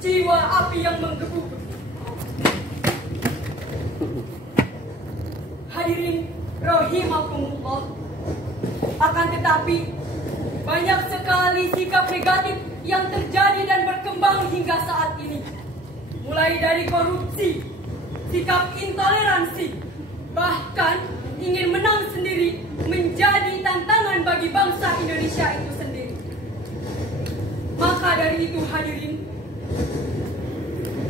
jiwa api yang menggebu. Hadirin rahimakumullah. Akan tetapi banyak sekali sikap negatif yang terjadi dan berkembang hingga saat ini. Mulai dari korupsi, sikap intoleransi, bahkan ingin menang sendiri menjadi tantangan bagi bangsa Indonesia itu sendiri. Maka dari itu hadirin,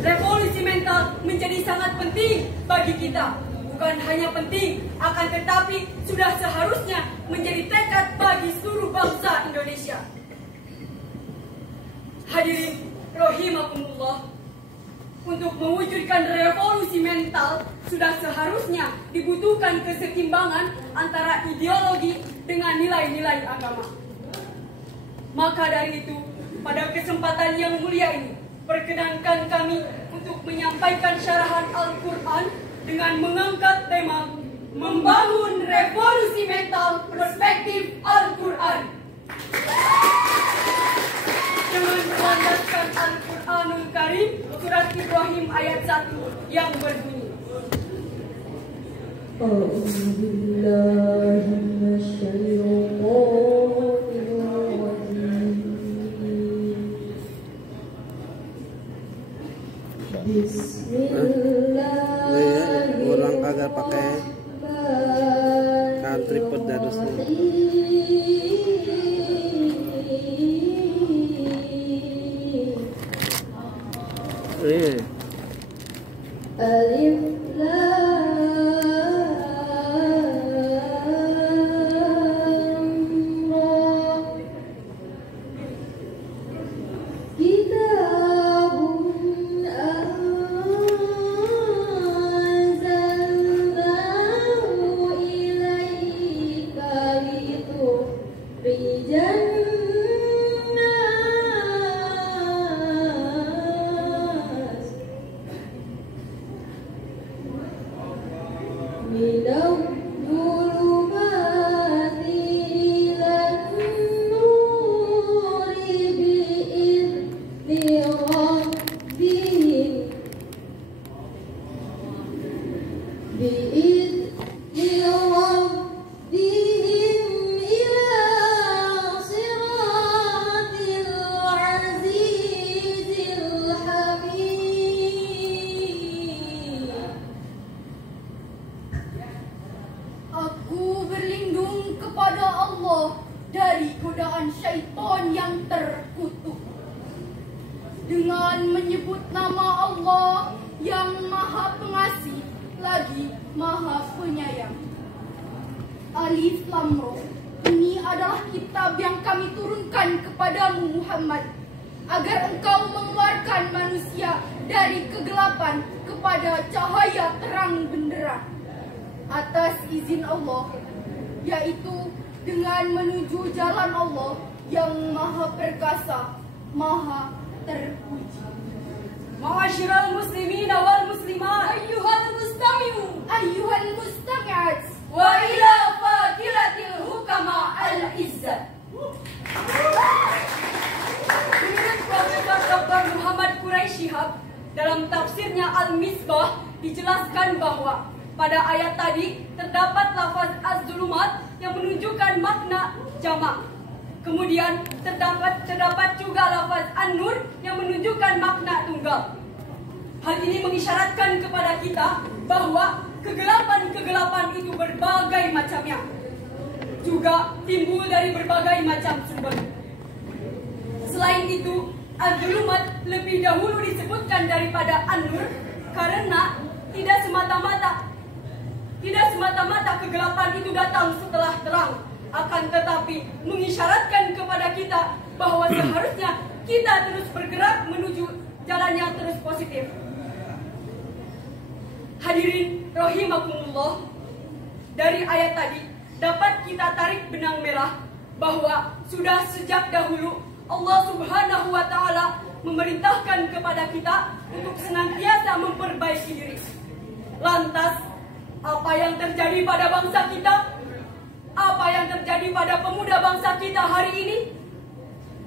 revolusi mental menjadi sangat penting bagi kita. Bukan hanya penting, akan tetapi sudah seharusnya menjadi tekad bagi seluruh bangsa Indonesia. Hadirin rahimakumullah, untuk mewujudkan revolusi mental sudah seharusnya dibutuhkan keseimbangan antara ideologi dengan nilai-nilai agama. Maka dari itu, pada kesempatan yang mulia ini, perkenankan kami untuk menyampaikan syarahan Al-Quran dengan mengangkat tema Membangun Revolusi Mental Perspektif Al-Quran. Dengan melandaskan Al-Quranul Karim, surat Ibrahim ayat 1 yang berbunyi. Orang agak pakai tripod harusnya. Alif Lam Ra. Kitabun anzalnahu ilaika litukhrijan Aku berlindung kepada Allah dari godaan syaitan yang terkutuk. Dengan menyebut nama Allah yang Maha Pengasih lagi Maha Penyayang. Alif Lam Ra. Ini adalah kitab yang kami turunkan kepadamu Muhammad, agar engkau mengeluarkan manusia dari kegelapan kepada cahaya terang benderang atas izin Allah, yaitu dengan menuju jalan Allah yang Maha Perkasa, Maha Terpuji. Ma'asyiral muslimin wal muslimat, Ayyuhal mustami'un, ayyuhal mustami'at, wa ila fadilatil hukama al-izzat. Menurut Profesor Dr. Muhammad Quraisy Shihab, dalam tafsirnya Al-Misbah dijelaskan bahwa pada ayat tadi terdapat lafaz az-zulumat yang menunjukkan makna jamak. Kemudian terdapat juga lafaz an-nur yang menunjukkan makna tunggal. Hal ini mengisyaratkan kepada kita bahwa kegelapan-kegelapan itu berbagai macamnya, juga timbul dari berbagai macam sumber. Selain itu, az-zulumat lebih dahulu disebutkan daripada an-nur karena tidak semata-mata kegelapan itu datang setelah terang, akan tetapi mengisyaratkan kepada kita bahwa seharusnya kita terus bergerak menuju jalan yang terus positif. Hadirin rahimakumullah, dari ayat tadi dapat kita tarik benang merah bahwa sudah sejak dahulu Allah Subhanahu wa Ta'ala memerintahkan kepada kita untuk senantiasa memperbaiki diri. Lantas, apa yang terjadi pada bangsa kita? Apa yang terjadi pada pemuda bangsa kita hari ini?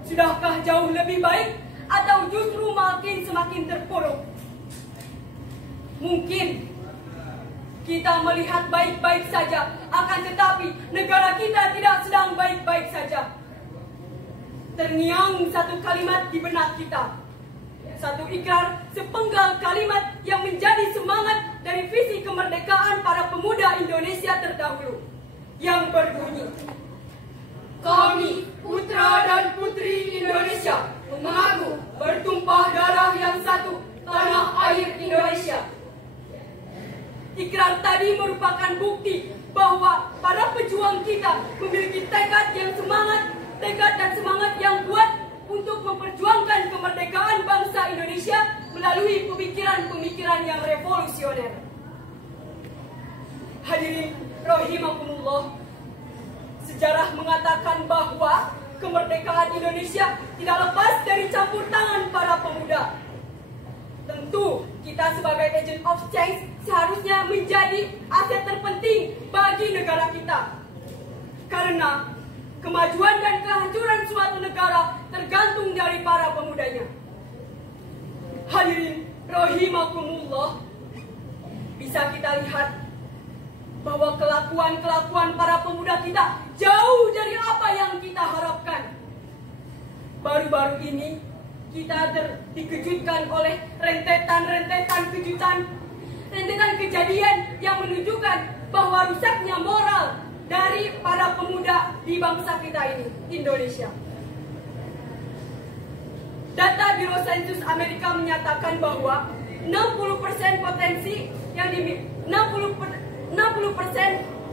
Sudahkah jauh lebih baik atau justru makin semakin terpuruk? Mungkin kita melihat baik-baik saja, akan tetapi negara kita tidak sedang baik-baik saja. Terngiang satu kalimat di benak kita, satu ikrar, sepenggal kalimat yang menjadi semangat dari visi kemerdekaan para pemuda Indonesia terdahulu, yang berbunyi, kami, putra dan putri Indonesia, mengaku bertumpah darah yang satu, tanah air Indonesia. Ikrar tadi merupakan bukti bahwa para pejuang kita memiliki tekad dan semangat yang kuat untuk memperjuangkan kemerdekaan bangsa Indonesia melalui pemikiran-pemikiran yang revolusioner. Hadirin rahimakumullah, sejarah mengatakan bahwa kemerdekaan Indonesia tidak lepas dari campur tangan para pemuda. Tentu, kita sebagai agent of change seharusnya menjadi aset terpenting bagi negara kita. Karena kemajuan dan kehancuran suatu negara tergantung dari para pemudanya. Hadirin rahimakumullah, bisa kita lihat bahwa kelakuan para pemuda kita jauh dari apa yang kita harapkan. Baru-baru ini kita dikejutkan oleh rentetan kejadian yang menunjukkan bahwa rusaknya moral dari para pemuda di bangsa kita ini, Indonesia. Data Biro Sensus Amerika menyatakan bahwa 60%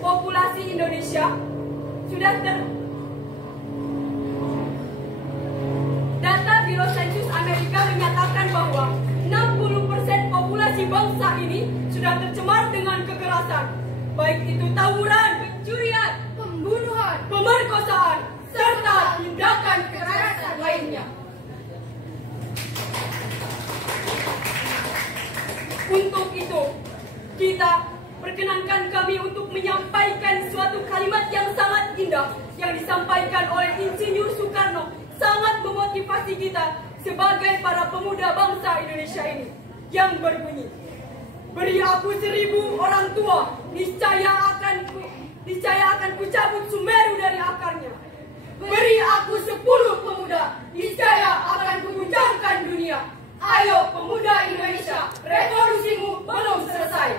populasi Indonesia Data Biro Sensus Amerika menyatakan bahwa 60% populasi bangsa ini sudah tercemar dengan kekerasan, baik itu tawuran, pencurian, pembunuhan, pemerkosaan, serta tindakan kekerasan lainnya. Untuk itu, perkenankan kami untuk menyampaikan suatu kalimat yang sangat indah yang disampaikan oleh Insinyur Soekarno, sangat memotivasi kita sebagai para pemuda bangsa Indonesia ini, yang berbunyi, beri aku 1000 orang tua, niscaya akan kucabut Sumeru dari akarnya. Beri aku 10 pemuda, niscaya akan kuguncangkan dunia. Ayo pemuda Indonesia, revolusimu belum selesai.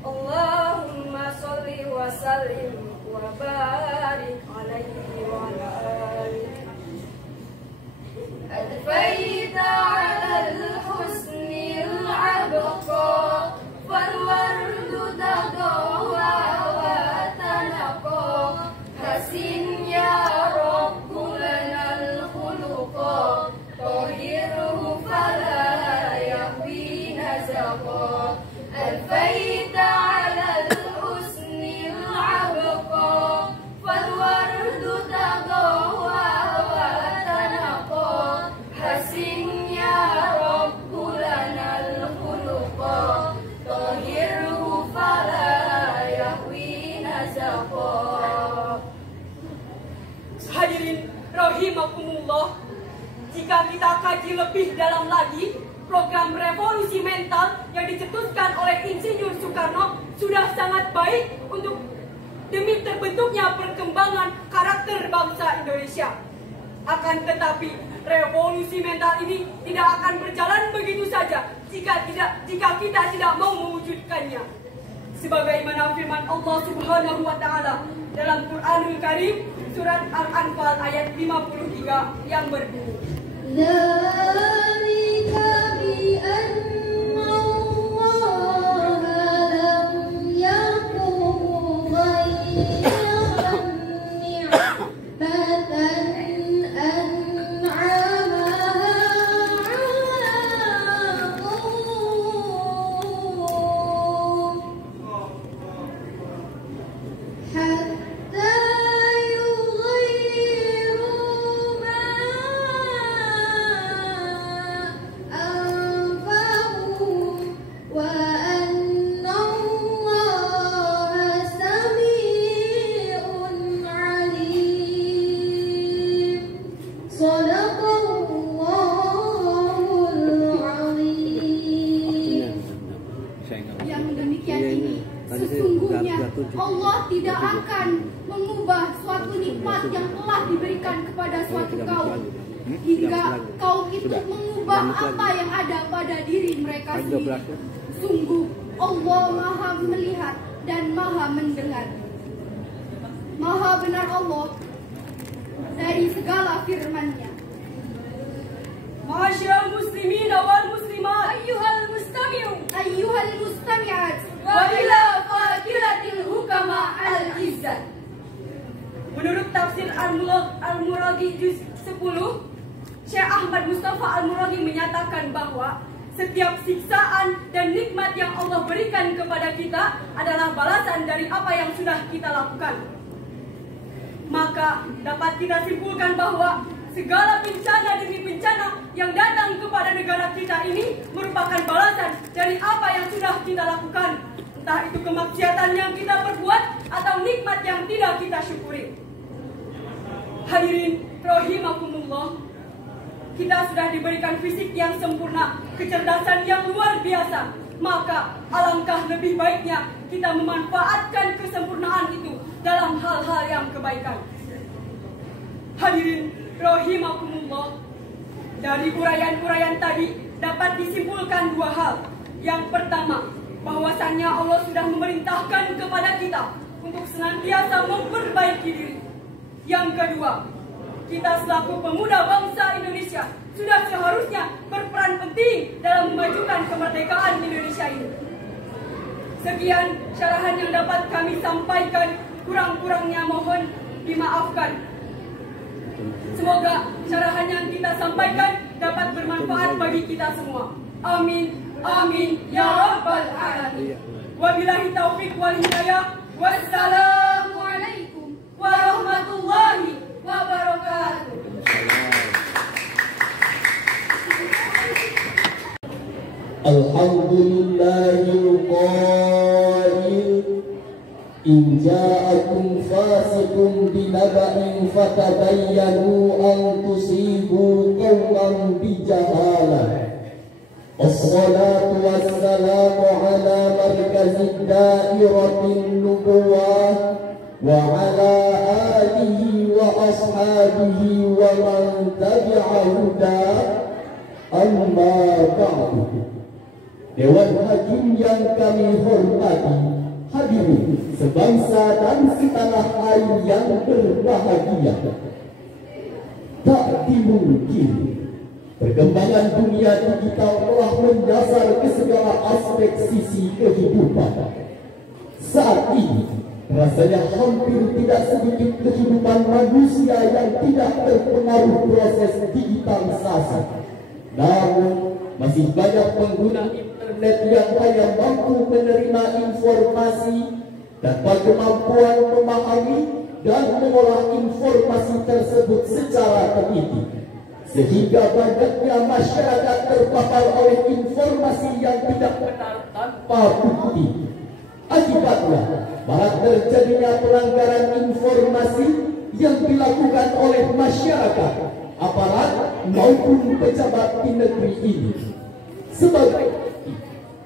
Allahumma sholli wa sallim wa barik alaihi wa ala alihi. Adfaita ala al-husnil abqa fal wardu tadawa wa tanaqa hasin ya rabbu lanal khuluqa tahirhu fala yahwi nazaqa. ألفيت على الحسن العبقى فالورد تضوى وتنقى حسن يا رب لنا الخلقا طهره فلا يهوي نزقا. Hadirin rahimakumullah, jika kita kaji lebih dalam lagi, program revolusi mental yang dicetuskan oleh Insinyur Soekarno sudah sangat baik untuk demi terbentuknya perkembangan karakter bangsa Indonesia. Akan tetapi, revolusi mental ini tidak akan berjalan begitu saja jika kita tidak mau mewujudkannya. Sebagaimana firman Allah Subhanahu wa taala dalam Quranul Karim surat Al-Anfal ayat 53 yang berbunyi, tidak akan mengubah suatu nikmat yang telah diberikan kepada suatu kaum hingga kaum itu mengubah apa yang ada pada diri mereka sendiri. Sungguh Allah Maha melihat dan Maha mendengar. Maha benar Allah dari segala firman-Nya. Ma'asyiral muslimin wal muslimat, Ayyuhal mustami'at wa ila faqilatil hukama al-izzat. Menurut tafsir Al-Muraghi juz 10, Syekh Ahmad Mustafa Al-Muraghi menyatakan bahwa setiap siksaan dan nikmat yang Allah berikan kepada kita adalah balasan dari apa yang sudah kita lakukan. Maka dapat kita simpulkan bahwa segala bencana demi bencana yang datang kepada negara kita ini merupakan balasan dari apa yang sudah kita lakukan. Entah itu kemaksiatan yang kita perbuat atau nikmat yang tidak kita syukuri. Hadirin rahimakumullah, kita sudah diberikan fisik yang sempurna, kecerdasan yang luar biasa. Maka alangkah lebih baiknya kita memanfaatkan kesempurnaan itu dalam hal-hal yang kebaikan. Hadirin rahimakumullah, dari uraian-uraian tadi dapat disimpulkan dua hal. Yang pertama, bahwasannya Allah sudah memerintahkan kepada kita untuk senantiasa memperbaiki diri. Yang kedua, kita selaku pemuda bangsa Indonesia sudah seharusnya berperan penting dalam memajukan kemerdekaan Indonesia ini. Sekian syarahan yang dapat kami sampaikan, kurang-kurangnya mohon dimaafkan. Semoga syarahan yang kita sampaikan dapat bermanfaat bagi kita semua. Amin, amin, ya rabbal alamin. Wabillahi taufiq wal hidayah. Wassalamualaikum warahmatullahi wabarakatuh. Alhamdulillahil qail in ja'akum fasiqun binaba'in fatabayyanu an tusibu qauman bijahalah. Wassalatu wassalamu ala markazid dairatin nubuwah wa ala alihi wa ashabihi wa man tabi'a huda. Amma ba'du. Dewan Hakim yang kami hormati, hadirin sebangsa dan setanah air yang berbahagia. Tak dimungkiri perkembangan dunia digital telah mendasar ke segala aspek sisi kehidupan. Saat ini rasanya hampir tidak sedikit kehidupan manusia yang tidak terpengaruh proses digitalisasi. Namun masih banyak pengguna internet yang hanya mampu menerima informasi tanpa kemampuan memahami dan mengolah informasi tersebut secara teliti, sehingga banyaknya masyarakat terpapar oleh informasi yang tidak benar tanpa bukti. Akibatnya malah terjadinya pelanggaran informasi yang dilakukan oleh masyarakat, aparat maupun pejabat di negeri ini. Sebagai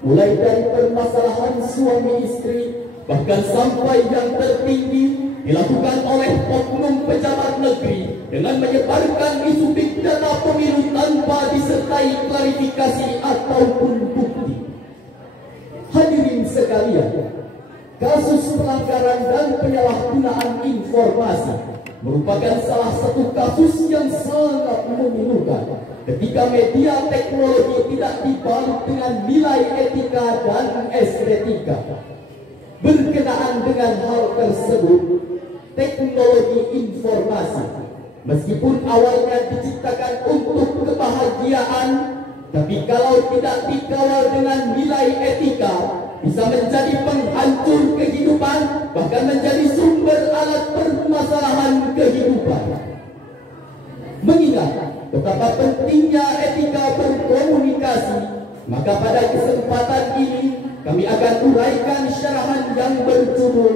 mulai dari permasalahan suami istri, bahkan sampai yang tertinggi dilakukan oleh oknum pejabat negeri dengan menyebarkan isu pidana pemilu tanpa disertai klarifikasi ataupun bukti. Hadirin sekalian, kasus pelanggaran dan penyalahgunaan informasi merupakan salah satu kasus yang sangat memilukan ketika media teknologi tidak dibalut dengan nilai etika dan estetika. Berkenaan dengan hal tersebut, teknologi informasi meskipun awalnya diciptakan untuk kebahagiaan, tapi kalau tidak dikawal dengan nilai etika bisa menjadi penghancur kehidupan, bahkan menjadi sumber alat permasalahan kehidupan. Mengingat betapa pentingnya etika berkomunikasi, maka pada kesempatan ini kami akan uraikan syarahan yang berjudul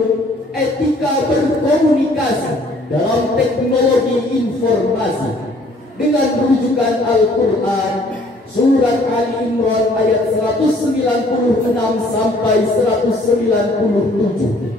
Etika Berkomunikasi dalam Teknologi Informasi dengan rujukan Al-Quran Surat Ali Imran ayat 196 sampai 197.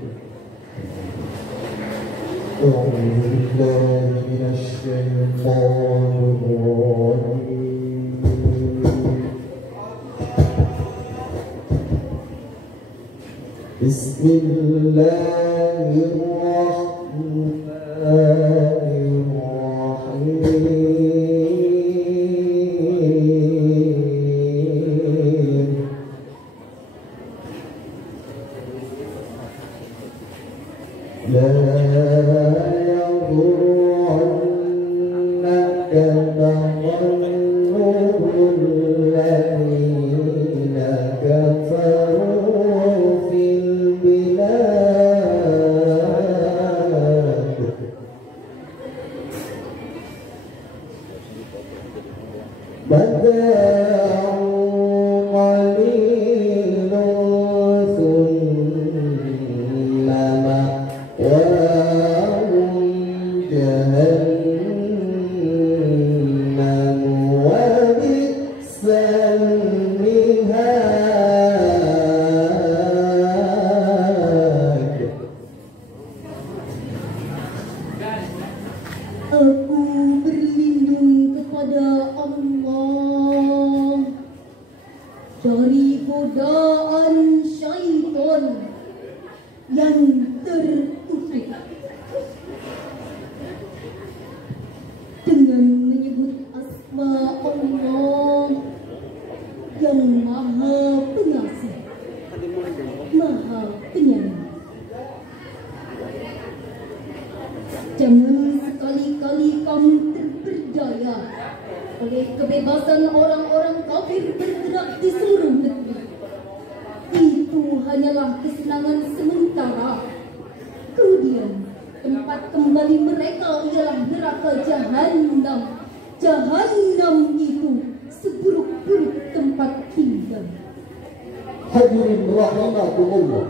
Hadirin rahimakumullah.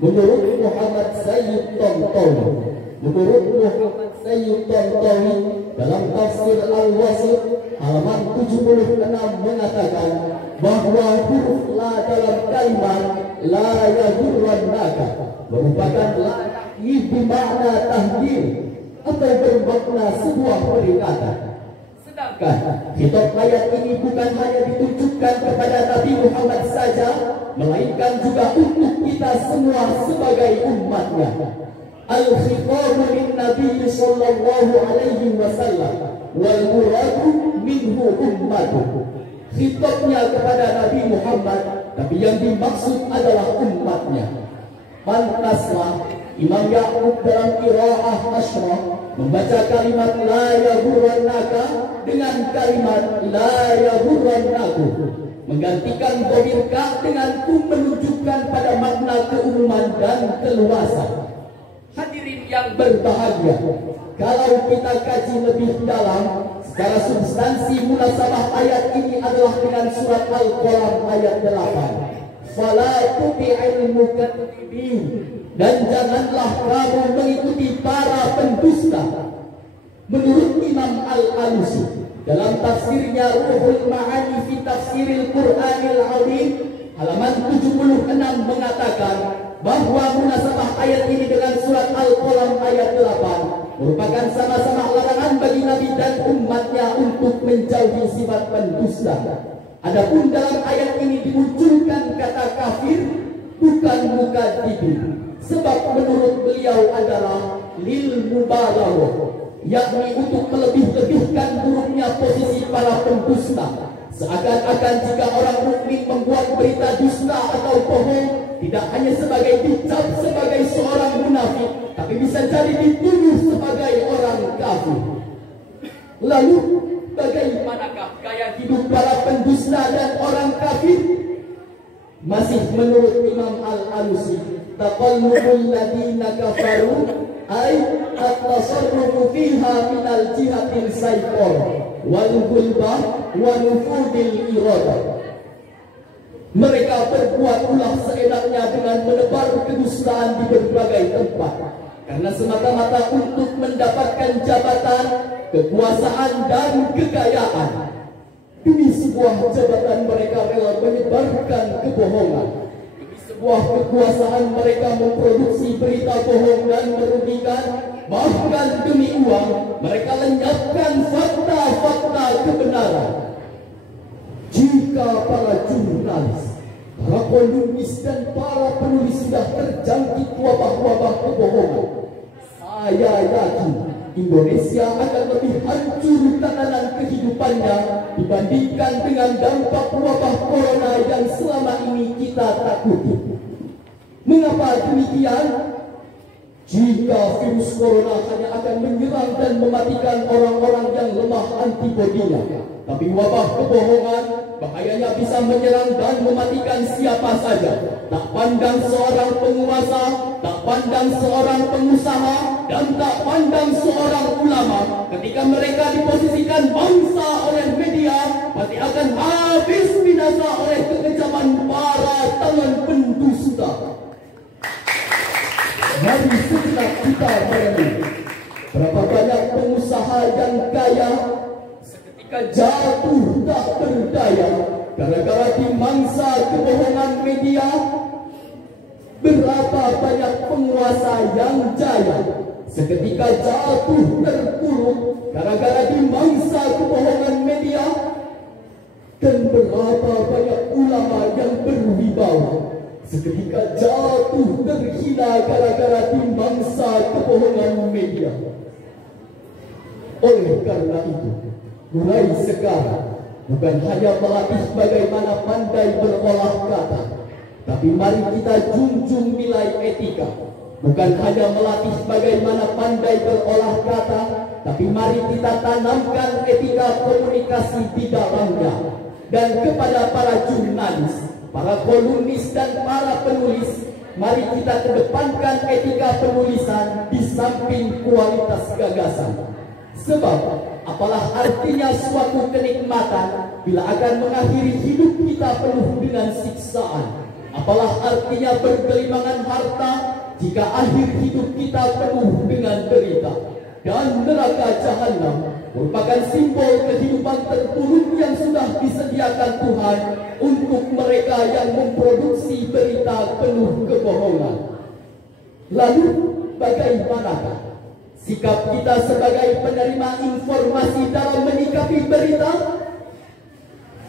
Menurut Muhammad Sayyid Tontowi, dalam tafsir Al-Wasit halaman 76 mengatakan bahwa huruf la dalam kalimat la yadurrannaka merupakan la bermakna tahdir atau bermakna sebuah peringatan. Sedangkan kitab ayat ini bukan hanya ditujukan kepada Nabi Muhammad saja, melainkan juga untuk kita semua sebagai umatnya. Al-khitabu min Nabi sallallahu alaihi wasallam wal muradu minhu ummatuh. Khitabnya kepada Nabi Muhammad, tapi yang dimaksud adalah umatnya. Pantaslah Imam Ya'qub dalam Qiraah Ashraf membaca kalimat la yagurrannaka dengan kalimat la yagurrannaku, menggantikan dhamir ka dengan ku menunjukkan pada makna keumuman dan keluasan. Hadirin yang berbahagia, kalau kita kaji lebih dalam secara substansi, munasabah ayat ini adalah dengan surat Al-Qalam ayat 8. Fala tuti'il mukadzibin, dan janganlah kamu mengikuti para pendusta. Menurut Imam Al-Alusi dalam tafsirnya Ruhul Ma'ani fi Tafsiril Qur'anil Azim halaman 76 mengatakan bahwa munasabah ayat ini dengan surat Al-Qalam ayat 8 merupakan sama-sama larangan bagi Nabi dan umatnya untuk menjauhi sifat pendusta. Adapun dalam ayat ini dimunculkan kata kafir, bukan mukadzibin, sebab menurut beliau adalah lil mubalaghah, yakni untuk melebih-lebihkan buruknya posisi para pendusta. Seakan-akan jika orang mukmin membuat berita dusta atau bohong, tidak hanya sebagai dicap sebagai seorang munafik, tapi bisa jadi dituduh sebagai orang kafir. Lalu bagaimanakah gaya hidup para pendusta dan orang kafir? Masih menurut Imam Al-Alusi, taqallubul ladina kafaru ay at-tasarrufu fiha minal jihatil saytor wal gulbah wa nufudil iradah. Mereka berbuat ulah seenaknya dengan menebar kedustaan di berbagai tempat, karena semata-mata untuk mendapatkan jabatan, kekuasaan dan kekayaan. Demi sebuah jabatan mereka rela menyebarkan kebohongan. Demi sebuah kekuasaan mereka memproduksi berita bohong dan merugikan. bahkan demi uang mereka lenyapkan fakta-fakta kebenaran. Jika para jurnalis, para kolumnis dan para penulis sudah terjangkit wabah-wabah kebohongan, saya yakin Indonesia akan lebih hancur tatanan kehidupannya dibandingkan dengan dampak wabah corona yang selama ini kita takuti. Mengapa demikian? Jika virus corona hanya akan menyerang dan mematikan orang-orang yang lemah antibodinya, tapi wabah kebohongan bahayanya bisa menyerang dan mematikan siapa saja. Tak pandang seorang penguasa, tak pandang seorang pengusaha, dan tak pandang seorang ulama. Ketika mereka diposisikan bangsa oleh media, pasti akan habis binasa oleh kekejaman para tangan pendusta. Mari sejenak kita merenung berapa banyak pengusaha yang kaya seketika jatuh tak berdaya gara-gara dimangsa kebohongan media. Berapa banyak penguasa yang jaya seketika jatuh terpuruk gara-gara dimangsa kebohongan media. Dan berapa banyak ulama yang berwibawa seketika jatuh terhina gara-gara dimangsa kebohongan media. Oleh karena itu, mulai sekarang bukan hanya melatih bagaimana pandai berolah kata, tapi mari kita junjung nilai etika. Bukan hanya melatih bagaimana pandai berolah kata, tapi mari kita tanamkan etika komunikasi di dalamnya. Dan kepada para jurnalis, para kolumnis dan para penulis, mari kita kedepankan etika penulisan di samping kualitas gagasan. Sebab apalah artinya suatu kenikmatan bila akan mengakhiri hidup kita penuh dengan siksaan? Apalah artinya bergelimangan harta jika akhir hidup kita penuh dengan derita? Dan neraka jahanam merupakan simbol kehidupan terburuk yang sudah disediakan Tuhan untuk mereka yang memproduksi berita penuh kebohongan. Lalu bagaimanakah sikap kita sebagai penerima informasi dalam menyikapi berita?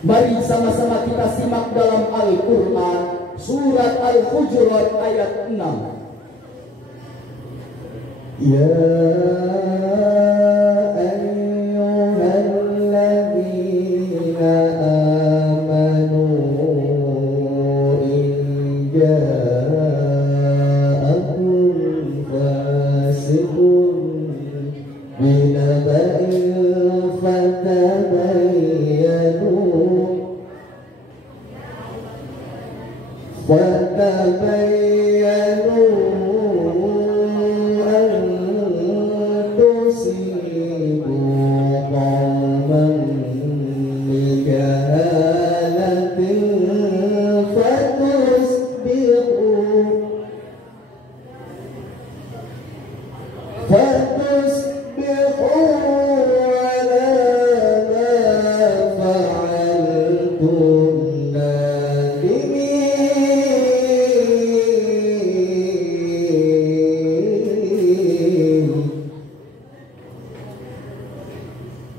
Mari sama-sama kita simak dalam Al-Quran surat Al-Hujurat ayat 6. Ya ayyuhalladzina amanu in ja'akum fasiqun binaba'in fatabayyanu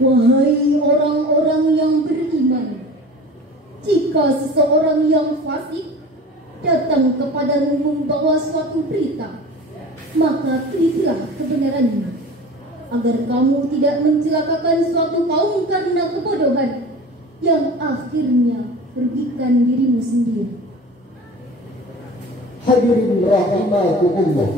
Wahai orang-orang yang beriman, jika seseorang yang fasik datang kepadamu membawa suatu berita, maka telitilah kebenarannya, agar kamu tidak mencelakakan suatu kaum karena kebodohan yang akhirnya merugikan dirimu sendiri. Hadirin rahimakumullah,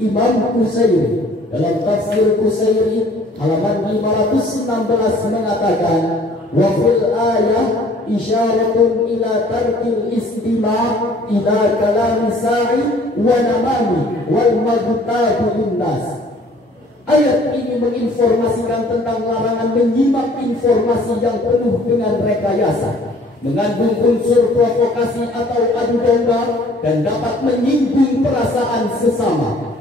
Imam Qusairi dalam tafsir Qusairi halaman 516 mengatakan, wa fil ayah isyaratun ila tarkil istima' ila kalam sa'i wa namami wal magtabu linnas. Ayat ini menginformasikan tentang larangan menyimak informasi yang penuh dengan rekayasa, mengandung unsur provokasi atau adu domba, dan dapat menyinggung perasaan sesama.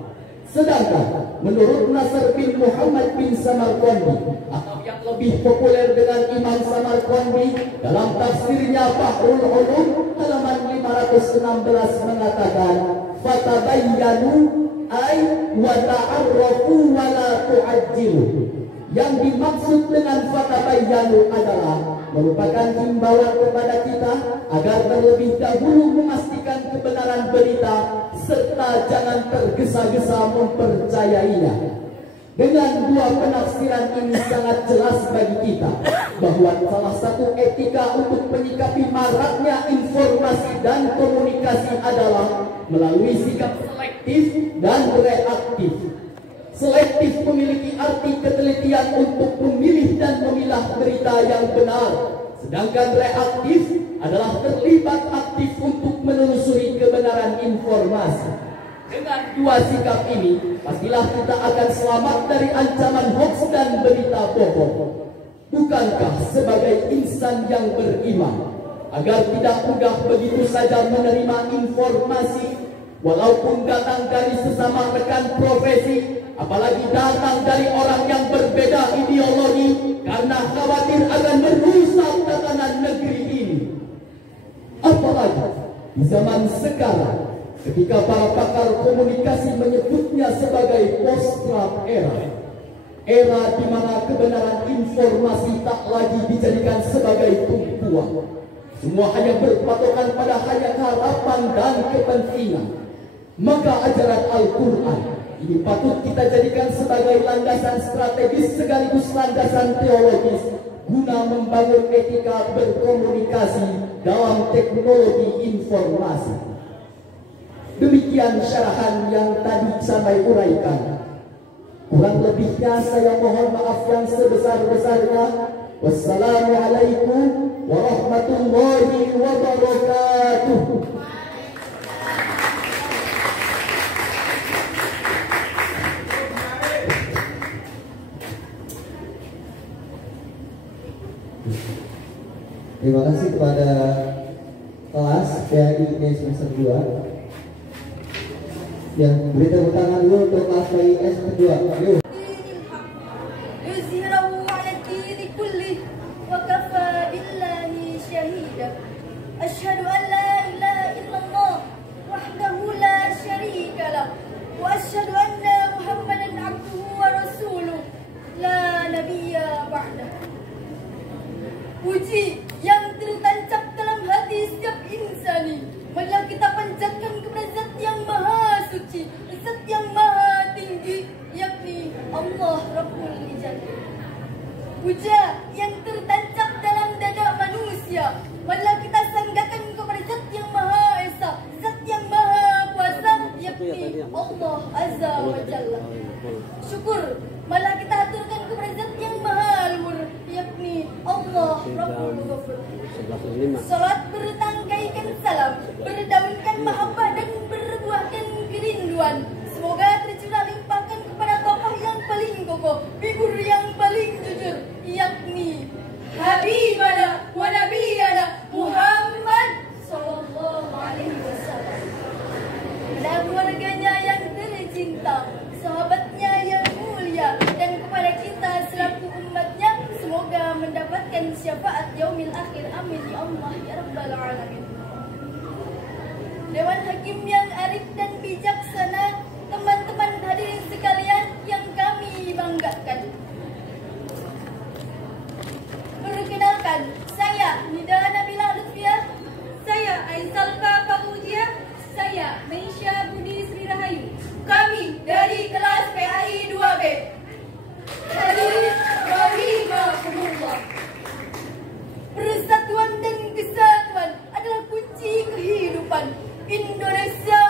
Sedangkan menurut Nasr bin Muhammad bin Samarqandi, atau yang lebih populer dengan Imam Samarqandi, dalam tafsirnya Bahrul Ulum halaman 516 mengatakan, fatabayyanu ay wa ta'arrafu wa la tu'ajjilu. Yang dimaksud dengan fatabayyanu adalah merupakan himbauan kepada kita agar terlebih dahulu memastikan kebenaran berita serta jangan tergesa-gesa mempercayainya. Dengan dua penafsiran ini sangat jelas bagi kita bahwa salah satu etika untuk menyikapi maraknya informasi dan komunikasi adalah melalui sikap selektif dan reaktif. Selektif memiliki arti ketelitian untuk memilih dan memilah berita yang benar, sedangkan reaktif adalah terlibat aktif untuk menelusuri kebenaran informasi. Dengan dua sikap ini, pastilah kita akan selamat dari ancaman hoax dan berita bohong. Bukankah sebagai insan yang beriman, agar tidak mudah begitu saja menerima informasi, walaupun datang dari sesama rekan profesi, apalagi datang dari orang yang berbeda ideologi, karena khawatir akan merusak tatanan negeri ini. Apalagi di zaman sekarang, ketika para pakar komunikasi menyebutnya sebagai post-Trump era di mana kebenaran informasi tak lagi dijadikan sebagai tumpuan. Semua hanya berpatokan pada hanya harapan dan kepentingan. Maka ajaran Al-Quran ini patut kita jadikan sebagai landasan strategis sekaligus landasan teologis guna membangun etika berkomunikasi dalam teknologi informasi. Demikian syarahan yang tadi saya uraikan. Kurang lebihnya saya mohon maaf yang sebesar-besarnya. Wassalamualaikum warahmatullahi wabarakatuh. Terima kasih kepada kelas PAIE semester 2. Yang beri tepuk tangan dulu untuk kelas PAIE kedua. Yuk. Yuzhirahu 'ala ad-dini kullih wa kafa billahi shahida. Asyhadu an la ilaha illallah wahdahu la syarika lah wa asyhadu anna Muhammadan 'abduhu wa rasuluh la nabiyya ba'dah. Puji yang tertancap dalam hati setiap insani, marilah kita panjatkan kepada Zat yang Maha Suci, Zat yang Maha Tinggi, yakni Allah Rabbul Izzati. Puja yang tertancap dalam dada manusia, marilah kita sanggakan kepada Zat yang Maha Esa, Zat yang Maha Kuasa, yakni Allah Azza wa Jalla. Syukur malah kita aturkan kepada Zat yang Maha Luhur, yakni Allah Rabbul Ghafur. Salat bertangkaikan salam, berdaunkan mahabbah dan berbuahkan kerinduan. Semoga tercurah limpahkan kepada tokoh yang paling kokoh, figur yang paling jujur, yakni Habibana wa Nabiyana Muhammad sallallahu alaihi wasallam. Dan keluarganya yang tercinta, sahabatnya yang mulia, dan kepada kita selaku umatnya, semoga mendapatkan syafaat yaumil akhir. Amin ya Allah ya Rabbal Alamin. Dewan Hakim yang arif dan bijaksana, teman-teman hadirin sekalian yang kami banggakan. Perkenalkan, saya Nida Nabila Lutfiah, saya Aisalfa Pamujia, saya Meisha Budi Sri Rahayu. Kami dari kelas PAI 2B. Hadirin rahimakumullah. Persatuan dan kesatuan adalah kunci kehidupan Indonesia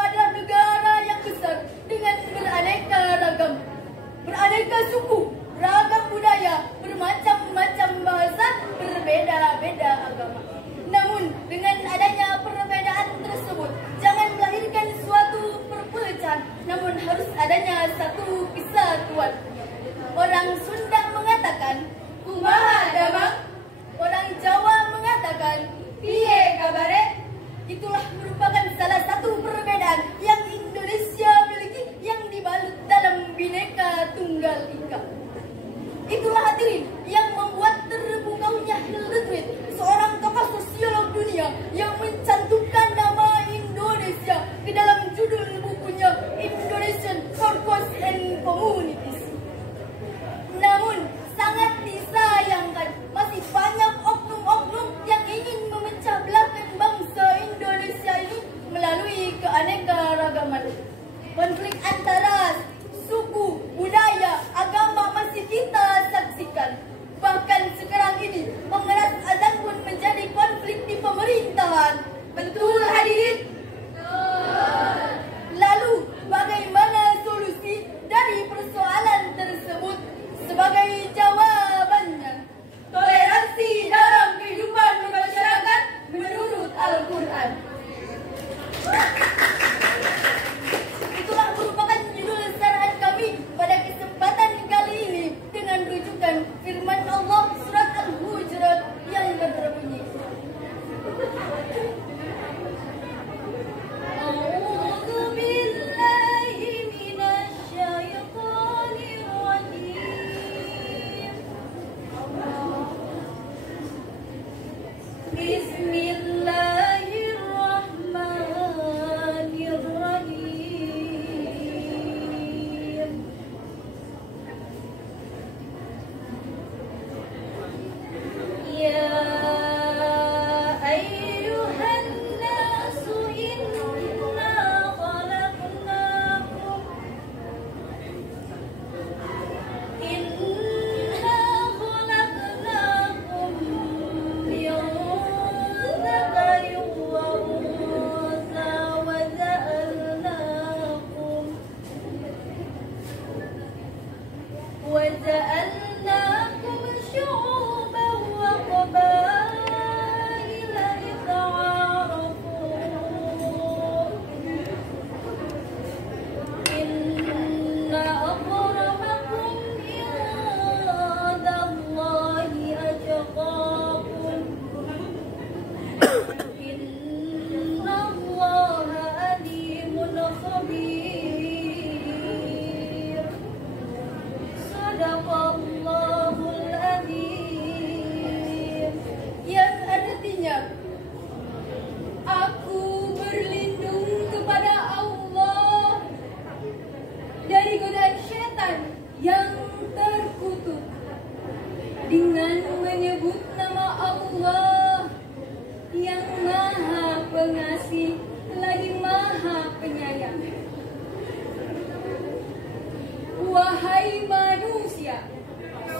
Hai manusia,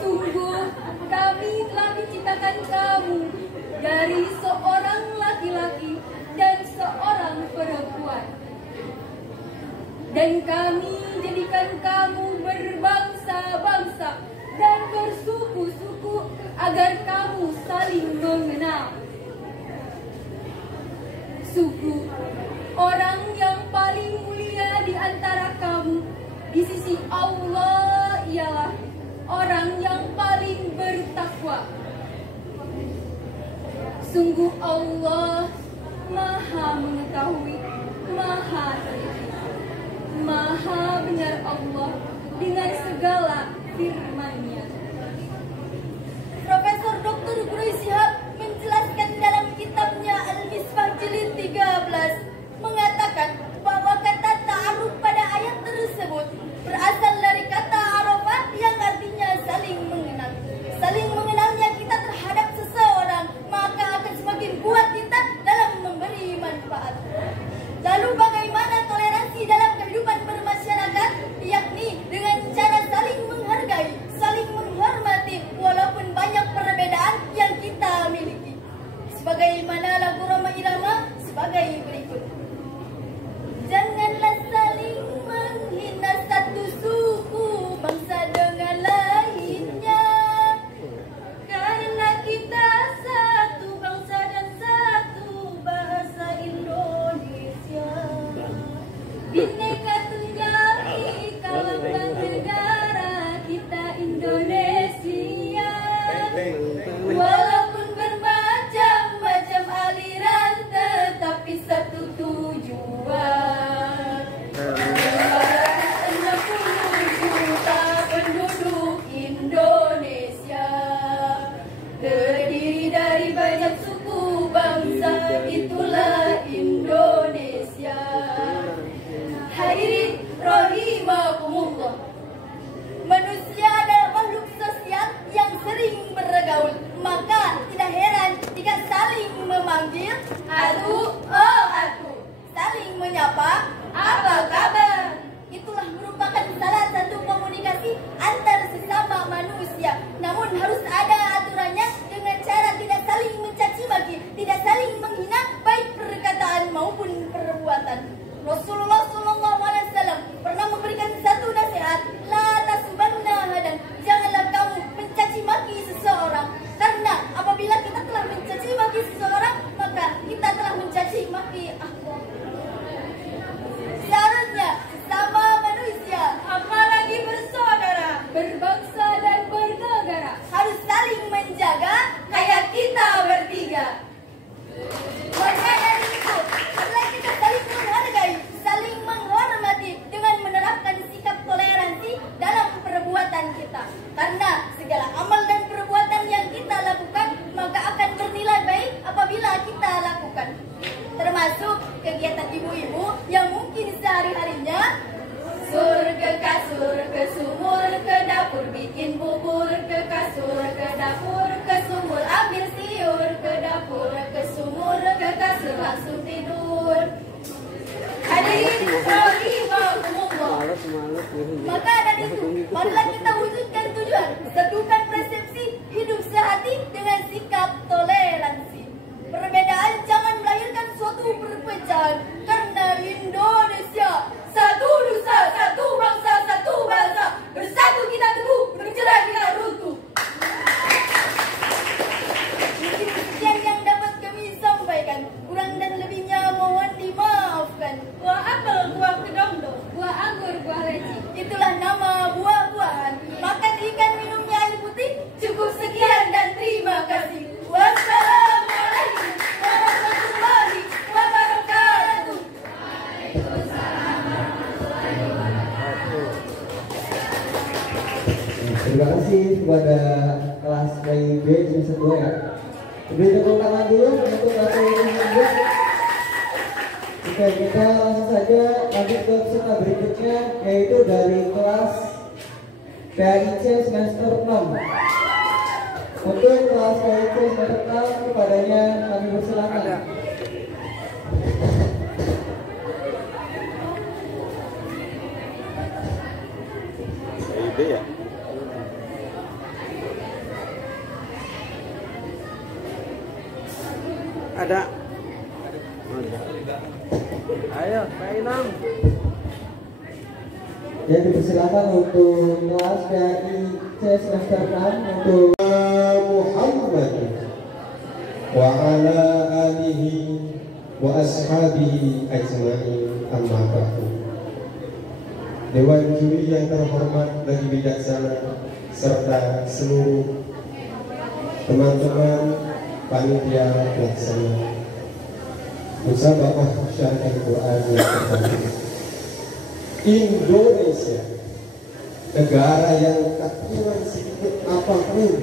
sungguh kami telah menciptakan kamu dari seorang laki-laki dan seorang perempuan. Dan kami jadikan kamu berbangsa-bangsa dan bersuku-suku agar kamu saling mengenal. Suku orang yang paling mulia di antara kamu di sisi Allah ialah orang yang paling bertakwa. Sungguh Allah Maha mengetahui, Maha teliti, Maha benar Allah dengan segala firman-Nya. Profesor Dr. Quraish Shihab menjelaskan dalam kitabnya Al-Misbah jilid 13 mengatakan bahwa kata ta'aruf pada ayat tersebut berasal dari kata arafah yang artinya saling mengenal. Saling mengenalnya kita terhadap seseorang, maka akan semakin kuat kita dalam memberi manfaat. Lalu bagaimana toleransi dalam kehidupan bermasyarakat? Yakni dengan cara saling menghargai, saling menghormati walaupun banyak perbedaan yang kita miliki. Sebagaimana lagu Roma Irama sebagai berikut. Janganlah saling menghina satu suku bangsa dengan lainnya, karena kita satu bangsa dan satu bahasa Indonesia. Bineka Tunggal Ika lambang negara kita Indonesia. Walaupun bermacam-macam aliran, tetapi satu tujuan. 60 juta penduduk Indonesia, terdiri dari banyak suku bangsa, itulah Indonesia. Hadirin rahimakumullah, manusia adalah makhluk sosial yang sering bergaul, maka tidak heran jika saling memanggil atu, oh atu, saling menyapa apa kabar. Itulah merupakan salah satu komunikasi antar sesama manusia. Namun harus ada aturannya dengan cara tidak saling mencaci maki, tidak saling menghina baik perkataan maupun perbuatan. Rasulullah SAW pernah memberikan satu nasihat, la tasbanna hadan, janganlah kamu mencaci maki seseorang, karena apabila kita telah mencaci maki seseorang, maka kita telah mencaci maki Allah. Seharusnya sesama manusia, apalagi bersaudara, berbangsa dan bernegara, harus saling menjaga kayak kita bertiga. Maka dari itu, setelah kita saling menghargai, saling menghormati dengan menerapkan sikap toleransi dalam perbuatan kita. Karena segala amal dan perbuatan yang kita lakukan, maka akan bernilai baik apabila kita lakukan. Termasuk kegiatan ibu-ibu yang mungkin sehari-harinya sur ke kasur, ke sumur, ke dapur, bikin bubur, ke kasur, ke dapur, ke sumur, ambil siur, ke dapur, ke sumur, ke kasur, langsung tidur. Hadirin rahimakumullah. Maka dari itu, marilah kita wujudkan tujuan, satukan persepsi, hidup sehati dengan sikap toleransi. Perbedaan jangan melahirkan suatu perpecahan, karena Indonesia satu nusa, satu bangsa, satu bahasa. Bersatu kita teguh, bercerai kita runtuh. Mungkin sekian yang dapat kami sampaikan. Kurang dan lebihnya mohon dimaafkan. Buah apel, buah kedongdong, buah anggur, buah leci, itulah nama buah-buahan. Makan ikan, minumnya air putih. Cukup sekian dan terima kasih. Wassalamualaikum warahmatullahi wabarakatuh. Terima kasih kepada kelas KIB semester 2 ya. Beri tepuk tangan dulu untuk kelas KIB. Oke, kita langsung saja lanjut ke peserta berikutnya, yaitu dari kelas PAIC semester 6. Untuk kelas PAIC semester 6, kepadanya kami persilakan. PAIB Iya. Ada. Ayo, Pak Inam. Ya, dipersilakan untuk kelas dari C semester 6 untuk Muhammad wa ala alihi wa ashabihi ajma'in, amma ba'du. Dewan juri yang terhormat dan bijaksana serta seluruh teman-teman panitia pelaksana musabaqah syarah Al-Quran yang terhormat. Indonesia, negara yang tak kurang sedikit apapun,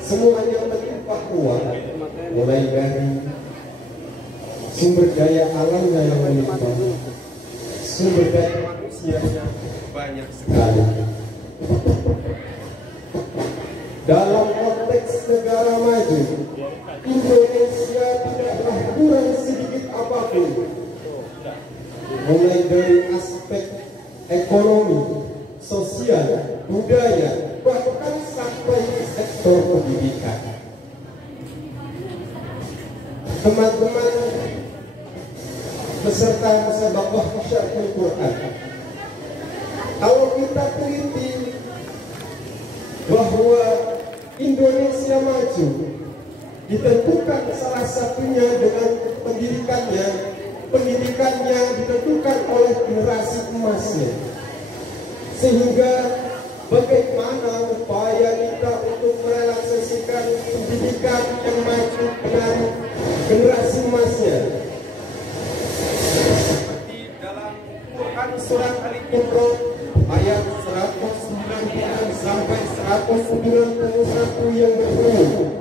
semuanya melimpah ruah, mulai dari sumber daya alamnya yang melimpah, sumber daya manusianya banyak sekali. Dalam konteks negara maju, Indonesia tidaklah kurang sedikit apapun, mulai dari aspek ekonomi, sosial, budaya, bahkan sampai sektor pendidikan. Teman-teman beserta musabaqah syarah Al-Quran, kalau kita teliti bahwa Indonesia maju ditentukan salah satunya dengan pendidikannya. Pendidikannya ditentukan oleh generasi emasnya, sehingga bagaimana upaya kita untuk merealisasikan pendidikan yang maju dengan generasi emasnya. Seperti dalam Quran surat Al-Imran ayat 190 sampai 191 yang berbunyi,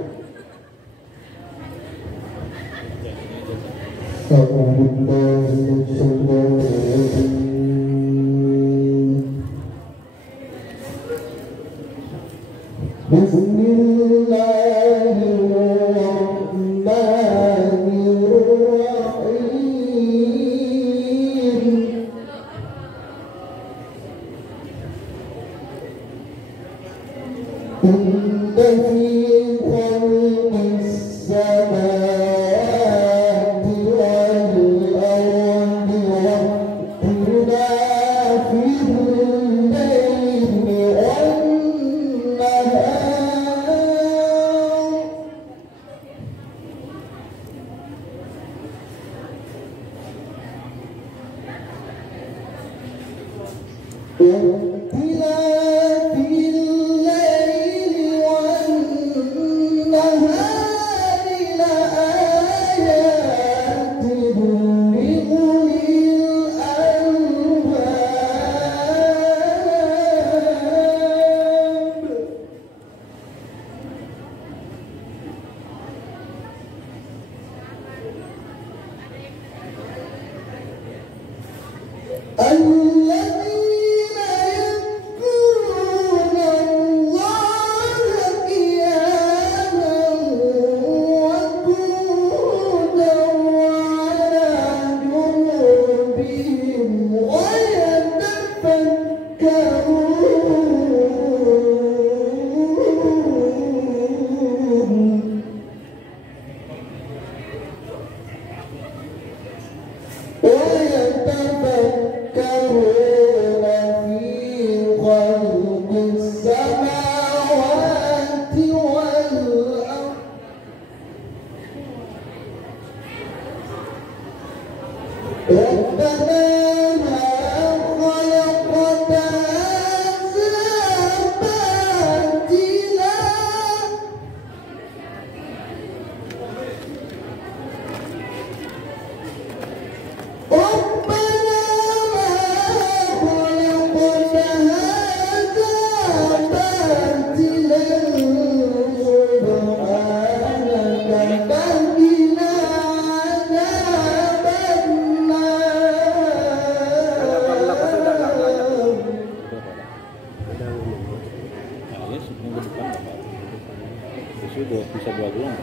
bisa dua bulan.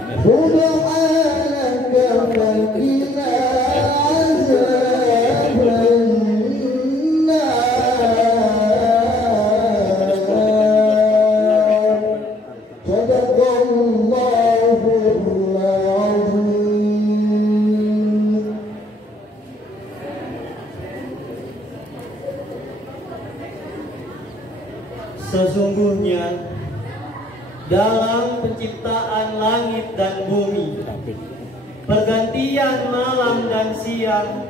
Sesungguhnya dalam penciptaan langit dan bumi, pergantian malam dan siang,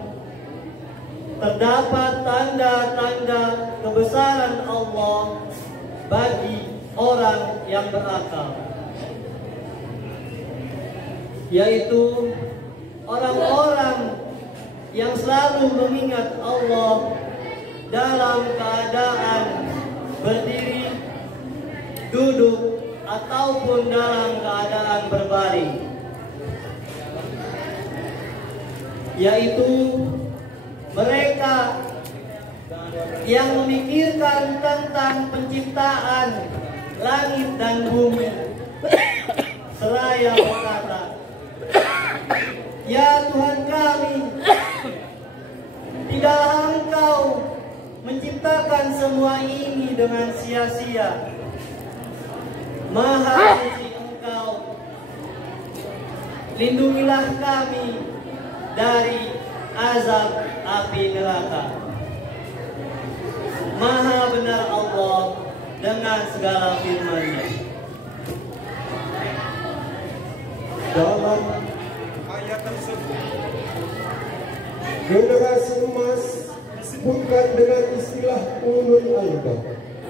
terdapat tanda-tanda kebesaran Allah bagi orang yang berakal, yaitu orang-orang yang selalu mengingat Allah dalam keadaan berdiri, duduk, ataupun dalam keadaan berbaring, yaitu mereka yang memikirkan tentang penciptaan langit dan bumi, seraya berkata, "Ya Tuhan kami, tidaklah Engkau menciptakan semua ini dengan sia-sia. Maha suci Engkau, lindungilah kami dari azab api neraka." Maha benar Allah dengan segala firman-Nya. Dalam ayat tersebut, generasi emas disebutkan dengan istilah ulul albab,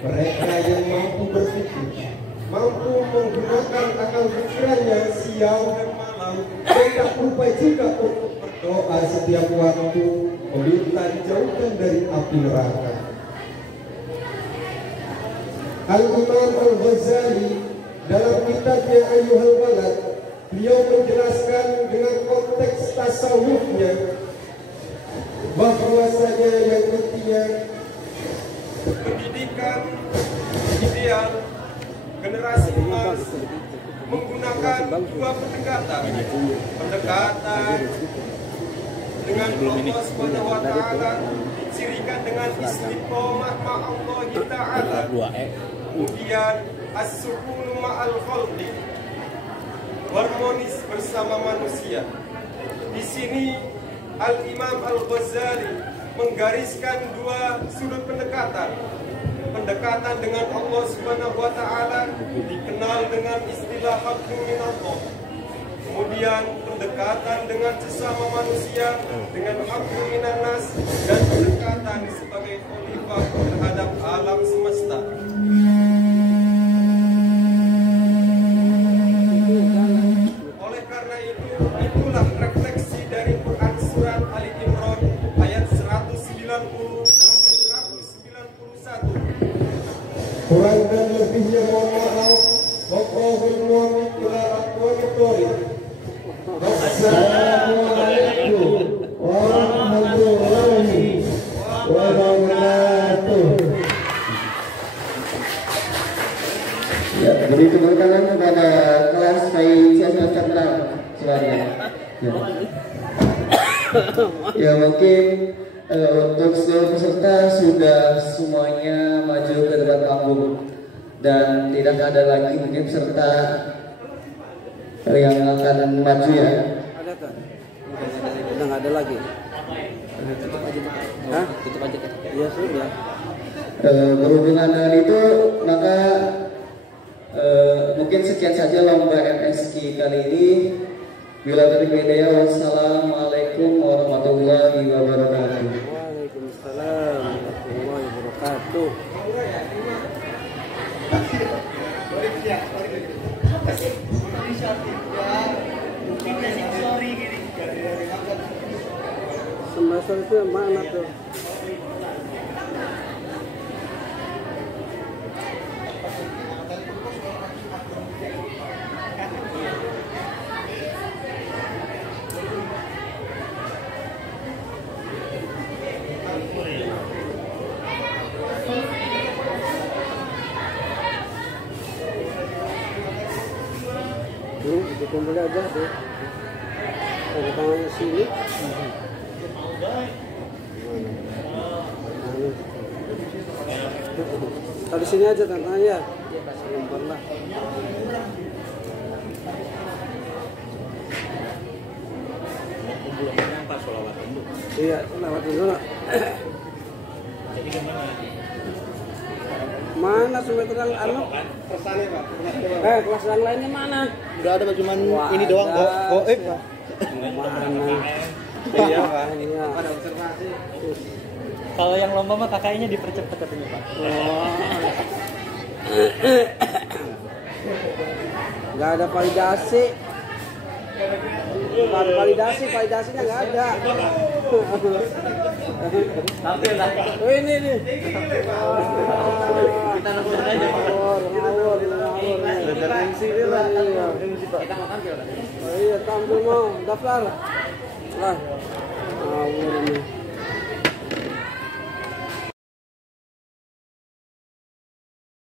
mereka yang mampu berpikir, mampu menggunakan akal pikirannya siang dan malam, dan tak lupa juga untuk berdoa setiap waktu, meminta dijauhkan dari api neraka. Al-Imam Al-Ghazali dalam kitabnya Ayyuhal Balad, beliau menjelaskan dengan konteks tasawufnya bahwasanya yang intinya pendidikan ideal generasi emas menggunakan dua pendekatan dengan Allah Subhanahu wa taala, dicirikan dengan istiqomah ma'allahi ta'ala, kemudian as-sukunu ma'al khalqi, harmonis bersama manusia. Di sini Al-Imam Al-Ghazali menggariskan dua sudut pendekatan. Pendekatan dengan Allah Subhanahu wa taala dikenal dengan istilah haqqun minallah. Kemudian pendekatan dengan sesama manusia dengan haqqun minannas, dan pendekatan sebagai khalifah terhadap alam semesta. Oleh karena itu, itulah refleksi dari Quran surat Ali Imran ayat 190 sampai 191. Kurang dan lebihnya mohon maaf. Wallahul muwaffiq ila aqwamit thoriq. Assalamualaikum warahmatullahi wabarakatuh. Ya, beri tepuk tangan kepada kelas Sayyid Chandra Suwarya. Ya, mungkin untuk seluruh peserta sudah semuanya maju ke depan panggung, dan tidak ada lagi mungkin peserta yang akan maju ya. Ada kan? Udah nggak ada lagi. Tutup aja. Hah? Tutup aja kan? Iya sudah. Berhubungan dengan itu, maka mungkin sekian saja lomba MSQ kali ini. Bila dari media, wassalamualaikum warahmatullahi wabarakatuh. Waalaikumsalam warahmatullahi wabarakatuh. Semester itu yang mana tuh? Dikumpul aja tuh. Ada tangannya sini. Di sini aja tangannya. Sebentar lah. Belum nampak sholawat dulu. Iya, sholawat dulu. Jadi gimana? Mana Sumatera anu? Kelas yang lainnya mana? Udah ada cuman Wah, ini doang kok. Pak. Mana? Iya, Pak. Iya. Ada observasi. Kalau yang lomba mah KKI-nya dipercepat katanya Pak. Nggak ada validasi. Bukan validasinya nggak ada. Tampil lah. Oh, ini nih. Kita nonton aja. Ngawur. Kita mau tampil. Oh iya, tampil mau daftar. Lah. Ngawur ini.